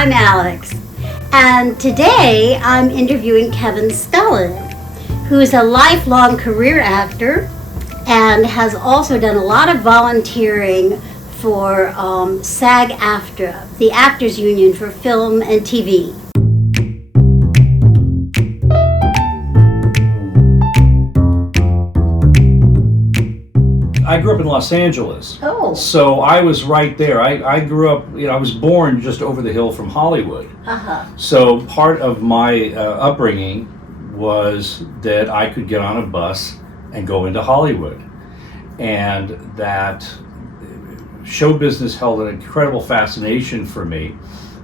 I'm Alex, and today I'm interviewing Kevin SCULLIN, who's a lifelong career actor and has also done a lot of volunteering for SAG AFTRA, the Actors Union for Film and TV. I grew up in Los Angeles. Oh. So I was right there. I grew up, I was born just over the hill from Hollywood. Uh-huh. So part of my upbringing was that I could get on a bus and go into Hollywood. And that show business held an incredible fascination for me.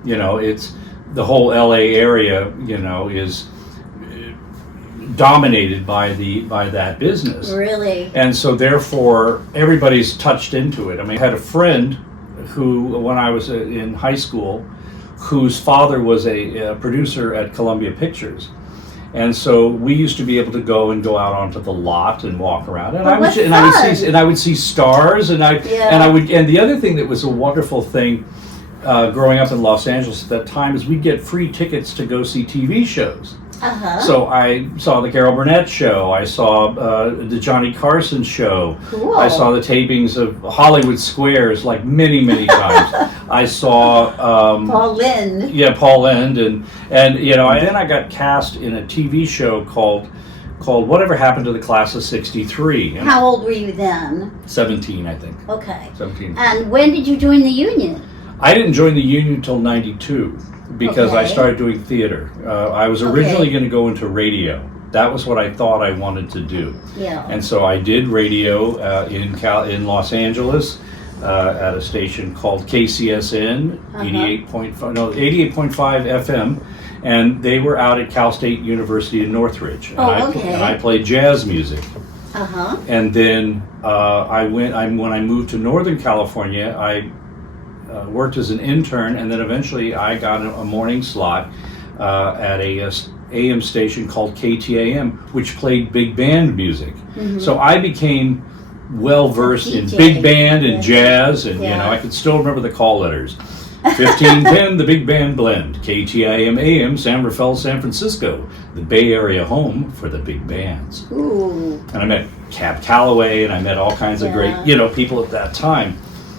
It's the whole LA area, is dominated by that business. Really? And so therefore everybody's touched into it. I had a friend who, when I was in high school, whose father was a producer at Columbia Pictures. And so we used to be able to go out onto the lot and walk around, and I would see stars, and the other thing that was a wonderful thing growing up in Los Angeles at that time is we'd get free tickets to go see TV shows. Uh-huh. So I saw the Carol Burnett show. I saw the Johnny Carson show. Cool. I saw the tapings of Hollywood Squares like many, many times. I saw Paul Lynde. Yeah, Paul Lynde, and then I got cast in a TV show called Whatever Happened to the Class of '63. How old were you then? 17, I think. Okay. 17. And when did you join the union? I didn't join the union until '92. Because I started doing theater. I was originally going to go into radio. That was what I thought I wanted to do. Yeah. And so I did radio in Los Angeles at a station called KCSN, 88.5 FM, and they were out at Cal State University in Northridge. And I played jazz music. Uh-huh. And then when I moved to Northern California, I worked as an intern, and then eventually I got a morning slot at a AM station called KTAM, which played big band music. Mm-hmm. So I became well versed in big band and jazz, and I could still remember the call letters. 1510, the big band blend. KTAM AM, San Rafael, San Francisco, the Bay Area home for the big bands. Ooh. And I met Cab Calloway, and I met all kinds of great, people at that time.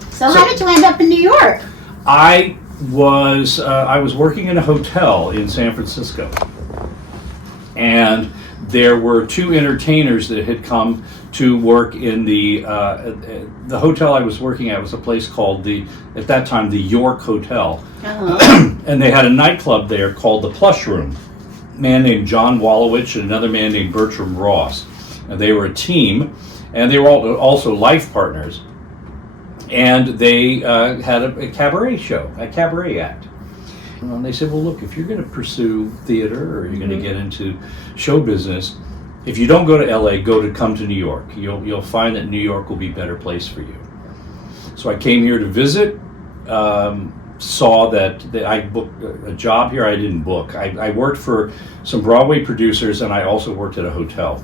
So how did you end up in New York? I was working in a hotel in San Francisco, and there were two entertainers that had come to work in the hotel I was working at was a place called at that time the York Hotel, and they had a nightclub there called the Plush Room. A man named John Wallowich and another man named Bertram Ross, and they were a team, and they were also life partners. And they had a cabaret show, a cabaret act. And they said, well, look, if you're going to pursue theater or you're going to get into show business, if you don't go to LA, come to New York. You'll find that New York will be a better place for you. So I came here to visit, saw that I booked a job here. I didn't book. I worked for some Broadway producers, and I also worked at a hotel.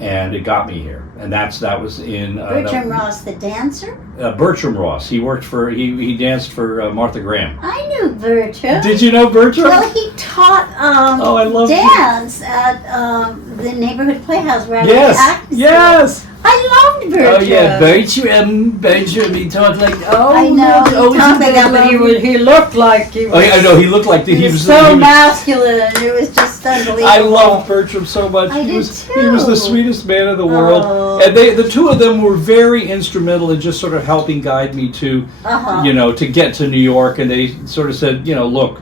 And it got me here, and that was in Bertram Ross, the dancer. Bertram Ross. He worked for he danced for Martha Graham. I knew Bertram. Did you know Bertram? Well, he taught I love dance at the neighborhood playhouse where I was acting. Yes. I loved Bertram. Oh yeah, Bertram. He talked like I know. He talked like that, but he looked like he was. Oh yeah, I know. He looked like he was so masculine. It was just unbelievable. I loved Bertram so much. He was the sweetest man in the world, and the two of them were very instrumental in just sort of helping guide me to, to get to New York. And they sort of said, look,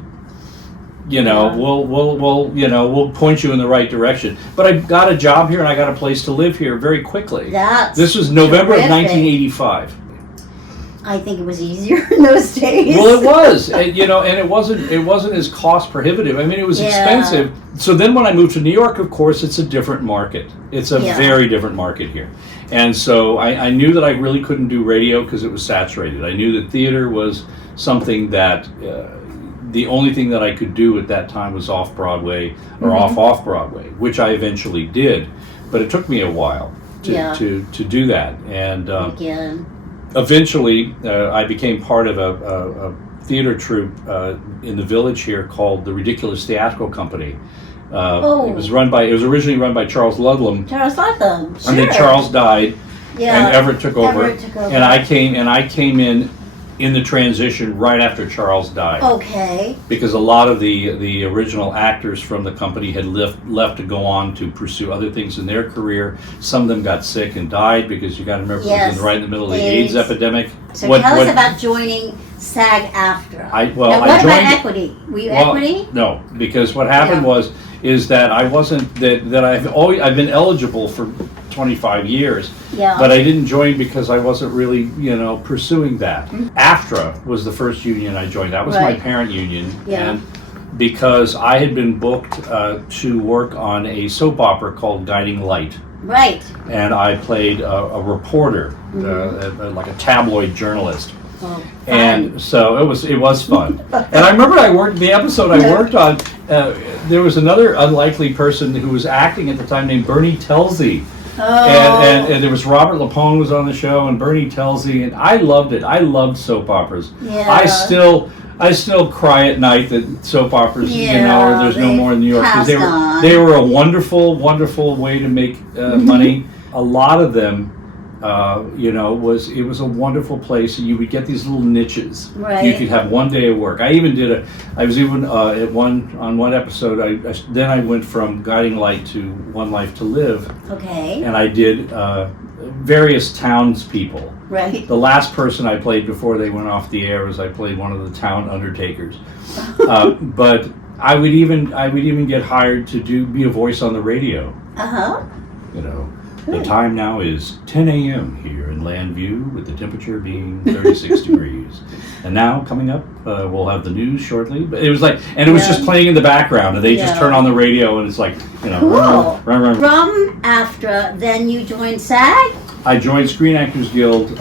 we'll point you in the right direction. But I got a job here, and I got a place to live here very quickly. This was November of 1985. I think it was easier in those days. Well, it was, and it wasn't as cost prohibitive. It was expensive. So then when I moved to New York, of course, it's a different market. It's a very different market here. And so I knew that I really couldn't do radio because it was saturated. I knew that theater was something that the only thing that I could do at that time was off-Broadway or off-Broadway, which I eventually did. But it took me a while to do that. And eventually I became part of a theater troupe in the village here called the Ridiculous Theatrical Company. It was originally run by Charles Ludlam. Charles Ludlam, sure. And then Charles died, Yeah. and Everett took over. Everett took over. And I came in the transition right after Charles died. Okay. Because a lot of the original actors from the company had left to go on to pursue other things in their career. Some of them got sick and died because you got to remember it was right in the middle of the AIDS epidemic. So tell us about joining SAG-AFTRA. What about equity? Were you equity? No, because what happened is that I wasn't that I've been eligible for 25 years. Yeah. But I didn't join because I wasn't really, pursuing that. AFTRA was the first union I joined. That was my parent union. Yeah. And because I had been booked to work on a soap opera called Guiding Light. Right. And I played a reporter, like a tabloid journalist. Oh, and so it was fun. And I remember the episode I worked on, there was another unlikely person who was acting at the time named Bernie Telsey. Oh. And there was Robert Lapone was on the show, and Bernie Telsey, and I loved it. I loved soap operas. Yeah. I still cry at night that soap operas, or there's no more in New York, because they were a wonderful, wonderful way to make money. A lot of them, it was a wonderful place, and you would get these little niches. Right. You could have one day of work. I was even on one episode. I went from Guiding Light to One Life to Live. Okay. And I did various townspeople. Right. The last person I played before they went off the air was I played one of the town undertakers. But I would even get hired to be a voice on the radio. The time now is 10 a.m. here in Landview, with the temperature being 36 degrees. And now, coming up, we'll have the news shortly. But it was just playing in the background, and they just turn on the radio, and it's like, cool. Run. From AFTRA, then you joined SAG? I joined Screen Actors Guild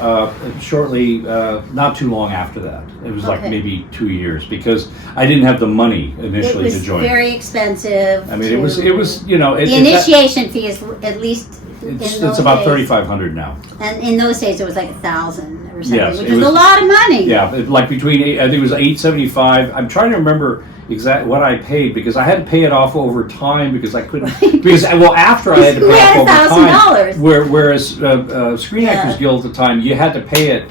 shortly, not too long after that. It was like maybe 2 years, because I didn't have the money initially to join. It was very expensive. I mean, it was the initiation fee is at least. It's about $3,500 now. And in those days, it was like $1,000 or something, which was a was lot of money. Yeah, I think it was $875. I'm trying to remember exactly what I paid, because I had to pay it off over time, because I couldn't. After I had to pay it off over time. Whereas Screen Actors Guild at the time, you had to pay it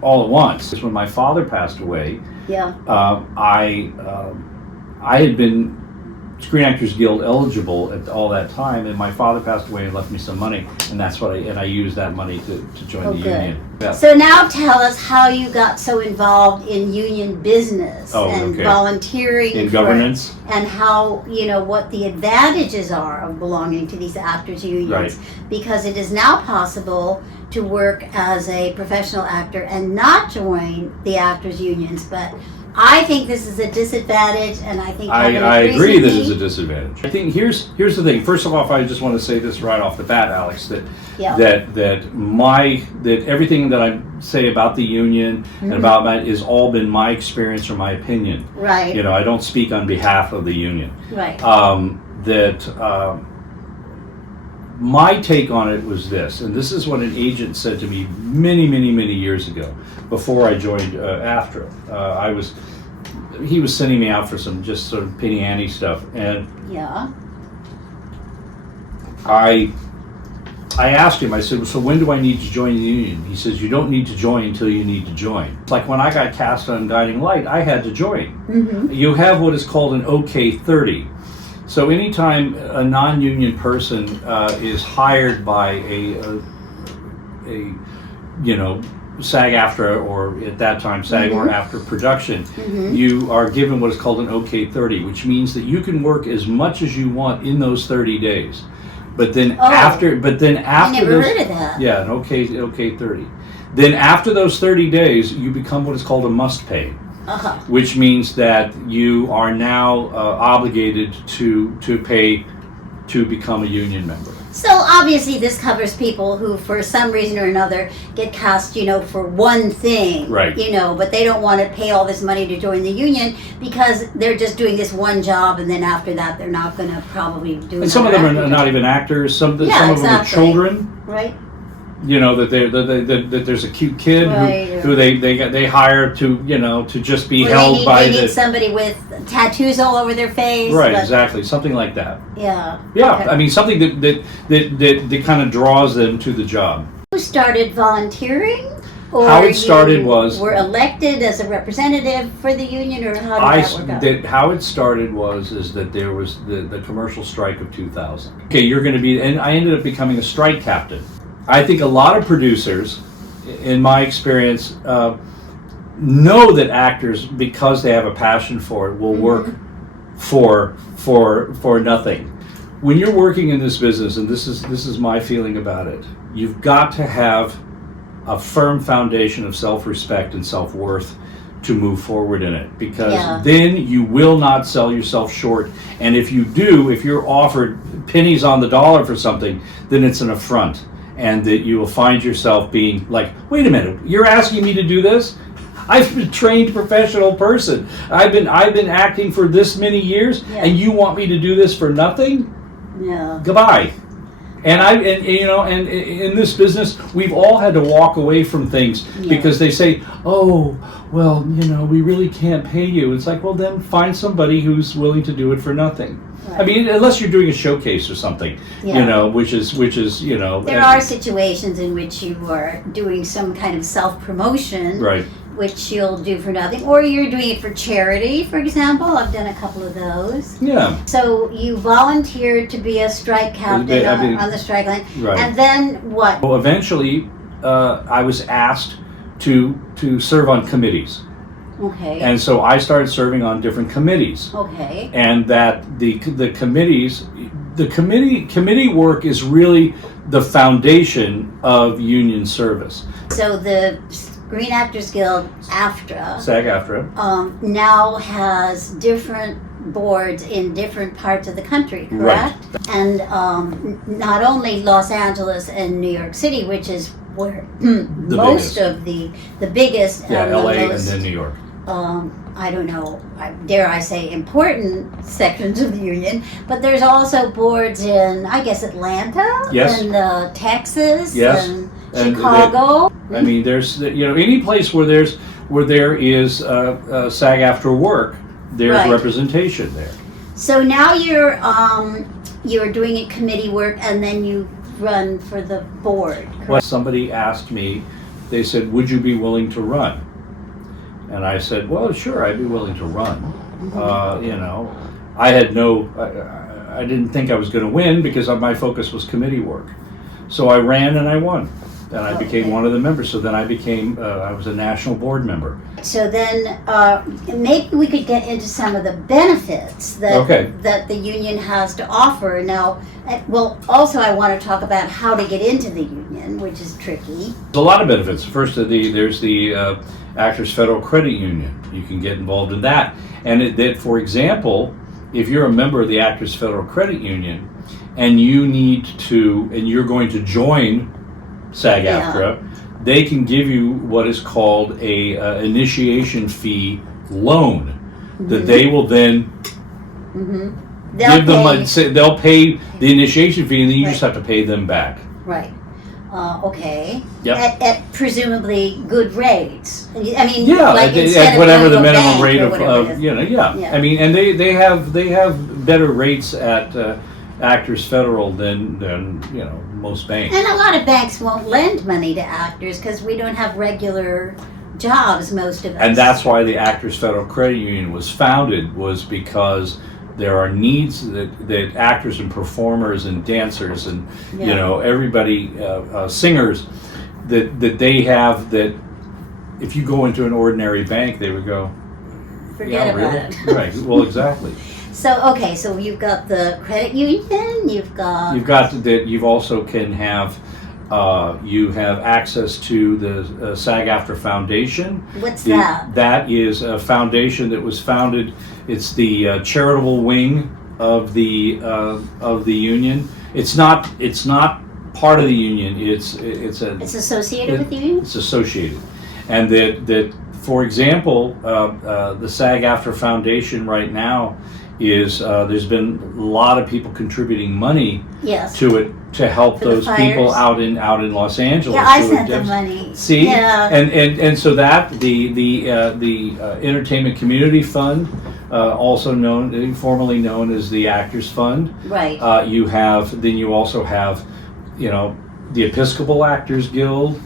all at once. When my father passed away, I had been Screen Actors Guild eligible at all that time, and my father passed away and left me some money, and that's what I used that money to join the union. Yeah. So now tell us how you got so involved in union business and volunteering in governance, and how what the advantages are of belonging to these actors unions, because it is now possible to work as a professional actor and not join the actors unions, but I think this is a disadvantage, and I think I agree that it's a disadvantage. I think here's the thing. First of all, I just want to say this right off the bat, Alex, that everything that I say about the union and about that is all been my experience or my opinion. Right. I don't speak on behalf of the union. Right. My take on it was this, and this is what an agent said to me many, many, many years ago, before I joined AFTRA. He was sending me out for some just sort of penny ante stuff, and I asked him, I said, so when do I need to join the union? He says, you don't need to join until you need to join. It's like when I got cast on Guiding Light, I had to join. You have what is called an OK-30. So anytime a non-union person is hired by a SAG-AFTRA, or at that time SAG or AFTRA production, you are given what is called an OK-30, which means that you can work as much as you want in those 30 days. But then after I never heard of that. Yeah, an OK-30. Then after those 30 days, you become what is called a must pay. Which means that you are now obligated to pay to become a union member. So obviously this covers people who, for some reason or another, get cast, for one thing, right? But they don't want to pay all this money to join the union because they're just doing this one job, and then after that they're not going to probably do. And some of them are not even actors. Some of them are children, right? You know, that there's a cute kid Right. who they hire to, you know, to just be Or held by they need the somebody with tattoos all over their face. right, but- exactly, something like that. Yeah. Yeah, Okay. I mean something that kind of draws them to the job. You started volunteering? Or How it started you was- were elected as a representative for the union, or how did that work out? How it started is that there was the commercial strike of 2000. Okay, you're going to be, and I ended up becoming a strike captain. I think a lot of producers, in my experience, know that actors, because they have a passion for it, will work for nothing. When you're working in this business, and this is my feeling about it, you've got to have a firm foundation of self-respect and self-worth to move forward in it, because Yeah. then you will not sell yourself short. And if you do, if you're offered pennies on the dollar for something, then it's an affront, and that you will find yourself being like, wait a minute, you're asking me to do this? I've been a trained professional person. I've been acting for this many years, Yeah. and you want me to do this for nothing? Yeah. Goodbye. And you know, and in this business, we've all had to walk away from things because they say, "Oh, well, you know, we really can't pay you." It's like, well, then find somebody who's willing to do it for nothing. Right. I mean, unless you're doing a showcase or something, Yeah. you know, which is you know, There are situations in which you are doing some kind of self-promotion, right. which you'll do for nothing, or you're doing it for charity, for example. I've done a couple of those. Yeah, So you volunteered to be a strike captain I mean- on the strike line, right. and then what? Well, eventually, I was asked to serve on committees, Okay. and so I started serving on different committees. Okay. And that the committees, the committee work is really the foundation of union service. So the Screen Actors Guild, AFTRA, SAG-AFTRA. now has different boards in different parts of the country, correct? And not only Los Angeles and New York City, which is where most biggest. of the biggest Yeah, and LA the and most, then New York. I don't know, dare I say, important sections of the union. But there's also boards in, I guess, Atlanta, Yes. and Texas, Yes. and And Chicago. I mean, there's, you know, any place where there is SAG-AFTRA work, there's Right. representation there. So now you're doing a committee work, and then you run for the board. Well, somebody asked me, they said, "Would you be willing to run?" And I said, "Well, sure, I'd be willing to run." You know, I had I didn't think I was going to win because my focus was committee work. So I ran and I won. And I became one of the members. So then I became, I was a national board member. So then maybe we could get into some of the benefits that the union has to offer. Now, well, also I want to talk about how to get into the union, which is tricky. There's a lot of benefits. First, there's the Actors Federal Credit Union. You can get involved in that. And that, for example, if you're a member of the Actors Federal Credit Union and you're going to join SAG-AFTRA, they can give you what is called a initiation fee loan that they will then give them. They'll pay the initiation fee, and then you just have to pay them back. Right. Okay. Yep. At presumably good rates. I mean, Yeah, like at whatever the minimum rate of of you know, yeah. I mean, and they have better rates at Actors Federal than you know, most banks. And a lot of banks won't lend money to actors because we don't have regular jobs, most of us. And that's why the Actors Federal Credit Union was founded, was because there are needs that actors and performers and dancers and you know, everybody, singers, that they have, that if you go into an ordinary bank, they would go, Forget about really? it. Right. Well, exactly. So okay, so you've got the credit union, you've got that. You've also can have. You have access to the SAG-AFTRA Foundation. What's that? That is a foundation that was founded. It's the charitable wing of the union. It's not part of the union. It's associated with the union? It's associated, and that for example, the SAG-AFTRA Foundation right now is there's been a lot of people contributing money Yes. to it to help For the those people fires. out in Los Angeles. Yeah, I who sent had the just- money. See, Yeah. and so that the Entertainment Community Fund, also formerly known as the Actors Fund. Right. You also have, the Episcopal Actors Guild.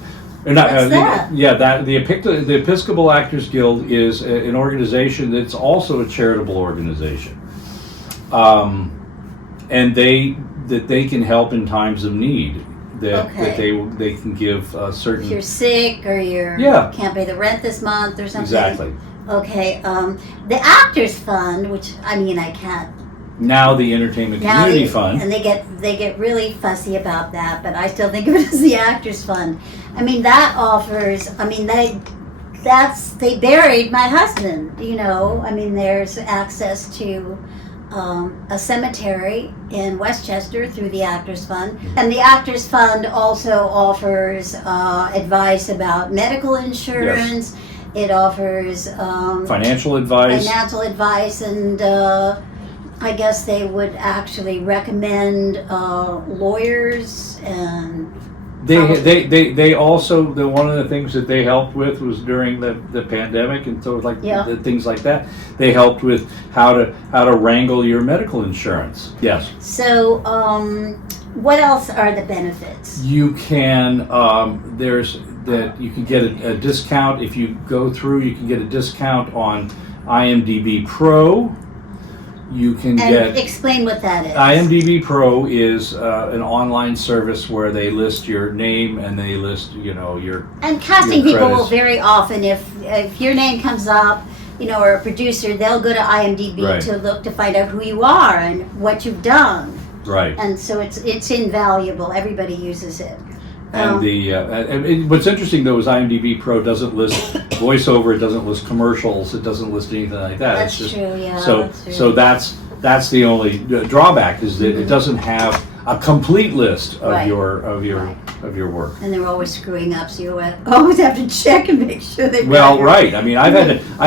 Or not, What's that? The Episcopal Actors Guild is an organization that's also a charitable organization, and they can help in times of need. That they can give certain. If you're sick or can't pay the rent this month or something. Exactly. Okay. The Actors Fund, which I can't. Now the Entertainment Community Fund. And they get really fussy about that, but I still think of it as the Actors Fund. That offers. They buried my husband. There's access to a cemetery in Westchester through the Actors Fund. And the Actors Fund also offers advice about medical insurance. Yes. It offers Financial advice. And I guess they would actually recommend lawyers and. They also, one of the things that they helped with was during the pandemic, and so the things like that. They helped with how to wrangle your medical insurance. Yes. So, what else are the benefits? You can you can get a discount if you go through. You can get a discount on IMDb Pro. You can explain what that is. IMDb Pro is an online service where they list your name and they list your. And casting your people will credits. very often, if your name comes up, or a producer, they'll go to IMDb Right. to look to find out who you are and what you've done. Right. And so it's invaluable. Everybody uses it. And what's interesting though is IMDb Pro doesn't list voiceover, it doesn't list commercials, it doesn't list anything like that. That's It's just, true. Yeah. So that's true. so that's the only drawback is that it doesn't have a complete list of Right. your work. And they're always screwing up, so you always have to check and make sure they. Well, right. I've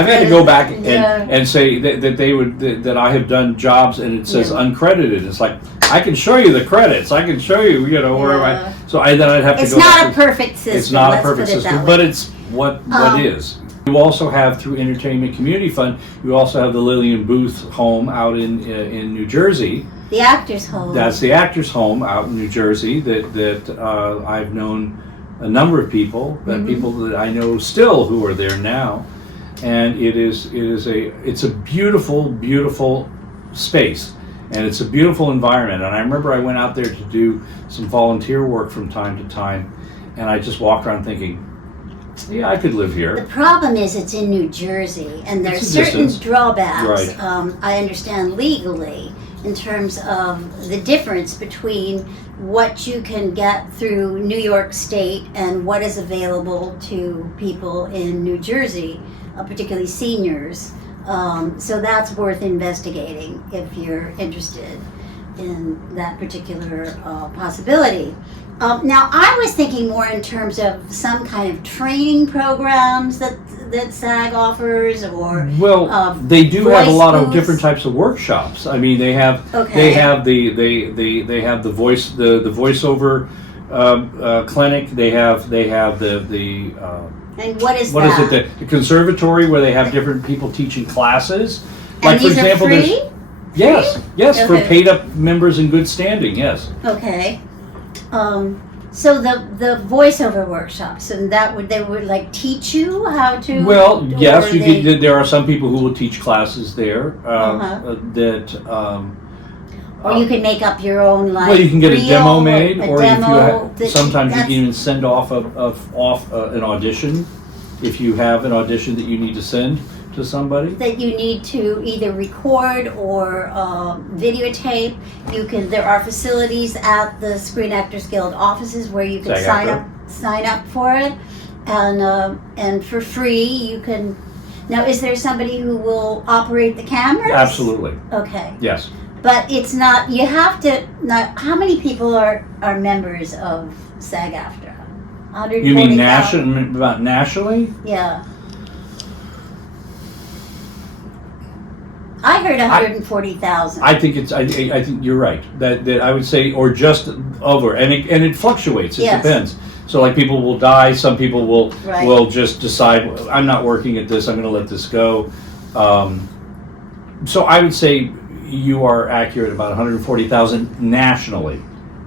had to go back Yeah. and say that I have done jobs and it says Yeah. uncredited. It's like I can show you the credits. I can show you where Yeah. then I'd have to It's go. not back a perfect system. It's not a let's perfect put it system, that but way. it's what is. You also have through Entertainment Community Fund. You also have the Lillian Booth home out in New Jersey. The Actors Home. That's the Actors Home out in New Jersey. That I've known a number of people, people that I know still who are there now, and it's a beautiful space. And it's a beautiful environment. And I remember I went out there to do some volunteer work from time to time, and I just walked around thinking, yeah, I could live The here. problem is it's in New Jersey, and there's It's a certain distance. drawbacks. Right. I understand legally in terms of the difference between what you can get through New York State and what is available to people in New Jersey, particularly seniors. So that's worth investigating if you're interested in that particular possibility. Now, I was thinking more in terms of some kind of training programs that SAG offers, or They do have a voice lot of schools. different types of workshops. I mean, they have Okay. they have the voiceover clinic. They have the and what is what is that? it the conservatory where they have different people teaching classes. And these are free? Yes, for Okay. paid up members in good standing. Yes. Okay. So the voiceover workshops, and they would like teach you how to. Well, yes, or they- there are some people who will teach classes there Or you can make up your own well, you can get a reel demo made, a or demo if that sometimes you that's- can even send off an audition if you have an audition that you need to send to somebody. that you need to either record or videotape. There are facilities at the Screen Actors Guild offices where you can SAG-AFTRA. sign up for it, and for free you can. Now, is there somebody who will operate the cameras? Absolutely, Okay, yes. but it's not. You have to. Now, how many people are members of SAG-AFTRA? 140,000? You mean nationally? Yeah. I heard 140,000. I think it's. I think you're right. That I would say, or just over, and it fluctuates. It Yes. depends. So like people will die. Some people will Right. will just decide, I'm not working at this. I'm going to let this go. So I would say you are accurate about 140,000 nationally,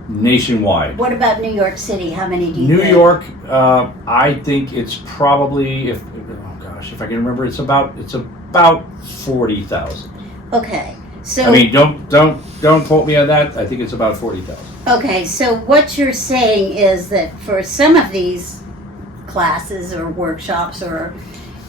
nationwide. What about New York City? How many do you New think? York, I think it's probably if I can remember, it's about 40,000. Okay. So I mean, don't quote me on that. I think it's about 40,000. okay, so what you're saying is that for some of these classes or workshops, or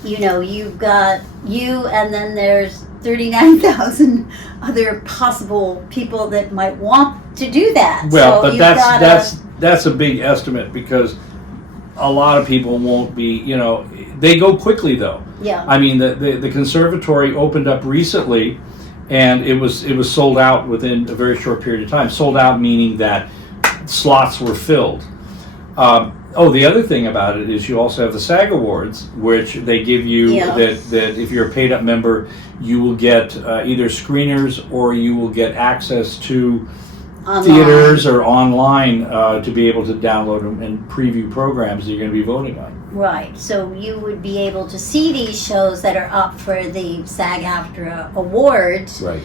you've got you, and then there's 39,000 other possible people that might want to do that. Well, So but you've that's a big estimate, because a lot of people won't be. They go quickly though. yeah. I mean, the conservatory opened up recently, and it was sold out within a very short period of time. Sold out meaning that slots were filled. The other thing about it is you also have the SAG Awards, which they give you Yeah. that if you're a paid up member, you will get either screeners or you will get access to Online. theaters or online to be able to download them and preview programs that you're going to be voting on. Right. So you would be able to see these shows that are up for the SAG-AFTRA awards Right.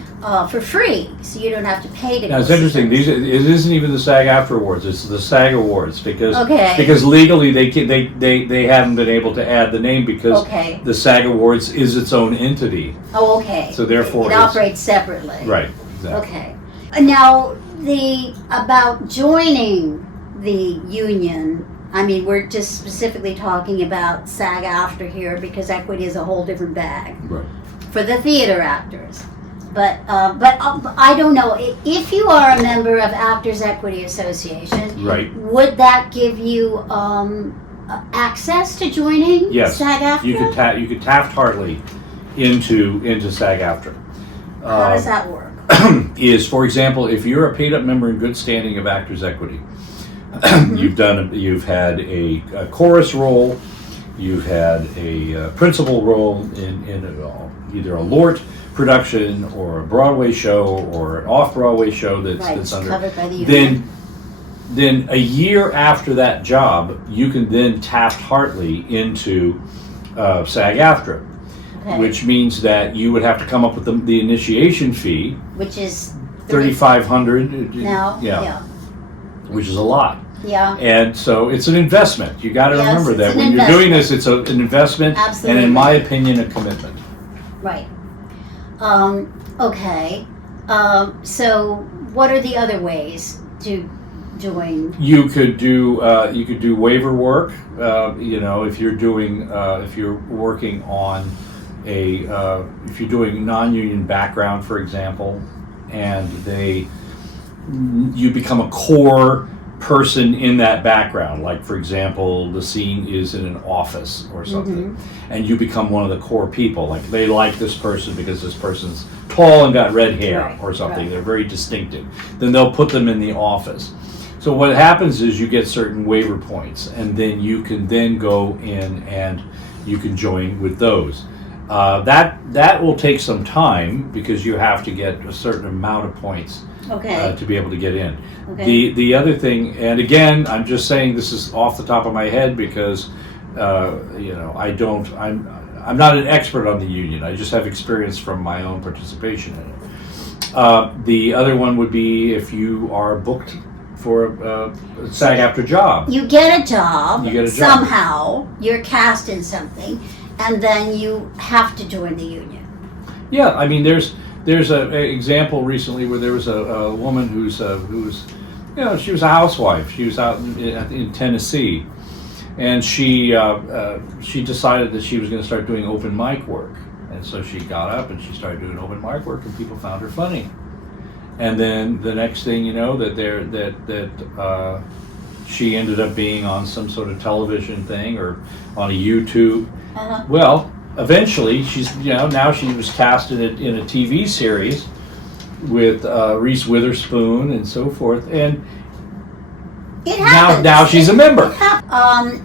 For free, so you don't have to pay to. Now go it's see interesting. them. It isn't even the SAG-AFTRA Awards. It's the SAG Awards because Okay. legally they haven't been able to add the name because Okay. the SAG Awards is its own entity. Oh, okay. So therefore it it's- operates separately. Right. Exactly. Okay. Now, about joining the union, I mean, we're just specifically talking about SAG-AFTRA here because equity is a whole different bag Right. for the theater actors. But I don't know, if you are a member of Actors Equity Association, Right. would that give you access to joining Yes. SAG-AFTRA? You could Taft-Hartley into SAG-AFTRA. How does that work? Is, for example, if you're a paid up member in good standing of Actors Equity, you've had a chorus role, you've had a principal role in either a LORT production or a Broadway show or an off-Broadway show Right, that's it's under, covered by the union. then a year after that job, you can then Taft-Hartley into SAG-AFTRA. Okay. Which means that you would have to come up with the initiation fee, Which is $3,500 now. yeah, which is a lot. Yeah. And so it's an investment. You got to Yes, remember it's that an when you're doing investment. this, it's an investment, Absolutely. and in my opinion, a commitment. Right. Okay. So what are the other ways to join? You could do waiver work. If you're working on if you're doing non-union background, for example, and you become a core person in that background. Like, for example, the scene is in an office or something, and you become one of the core people. Like, they like this person because this person's tall and got red hair Right, or something. right. They're very distinctive. Then they'll put them in the office. So what happens is you get certain waiver points, and then you can then go in and you can join with those. That will take some time because you have to get a certain amount of points Okay. to be able to get in. Okay. The other thing, and again, I'm just saying this is off the top of my head because I'm not an expert on the union. I just have experience from my own participation in it. The other one would be if you are booked for a SAG-AFTRA job. You get a job. You get a job. Somehow. You're cast in something, and then you have to join the union. Yeah, I mean, there's an example recently where there was a woman who's she was a housewife. She was out in Tennessee, and she decided that she was going to start doing open mic work, and so she got up and she started doing open mic work, and people found her funny. And then the next thing you know, she ended up being on some sort of television thing or on a YouTube. Uh-huh. Well, eventually, now she was cast in a TV series with Reese Witherspoon and so forth, and It happens. now she's a member.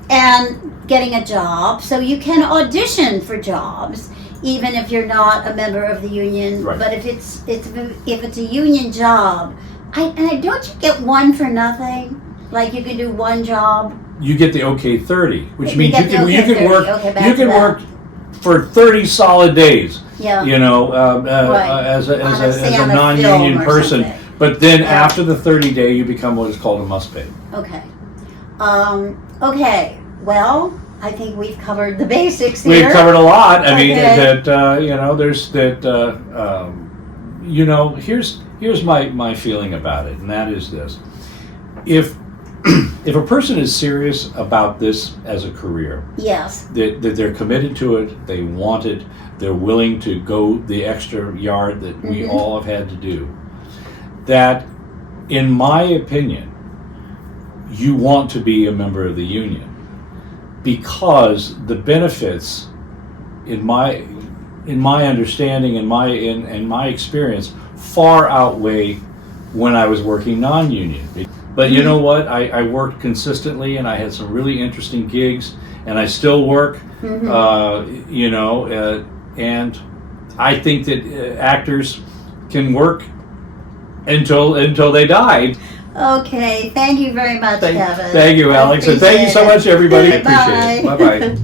And getting a job, so you can audition for jobs even if you're not a member of the union. Right. But if it's a union job, don't you get one for nothing? Like you can do one job. You get the OK 30, which You means get the OK you can 30. work Okay, back you to can that. work for 30 solid days. Yeah. You know, Right. as a Say as a on a non-union film or person. something. But then Yeah. after the 30-day, you become what is called a must pay. Okay. Okay. Well, I think we've covered the basics here. We've covered a lot. I mean, Okay. that you know, there's that. You know, here's my feeling about it, and that is this: if if a person is serious about this as a career, Yes. that they're committed to it, they want it, they're willing to go the extra yard that we Mhm. all have had to do. That, in my opinion, you want to be a member of the union because the benefits, in my understanding, in my experience, far outweigh when I was working non-union. But you know what? I worked consistently, and I had some really interesting gigs, and I still work. You know, and I think that actors can work until they die. Okay. Thank you very much, Kevin. Thank you, Alex, and thank you so much, everybody. I appreciate it. Bye. Bye bye.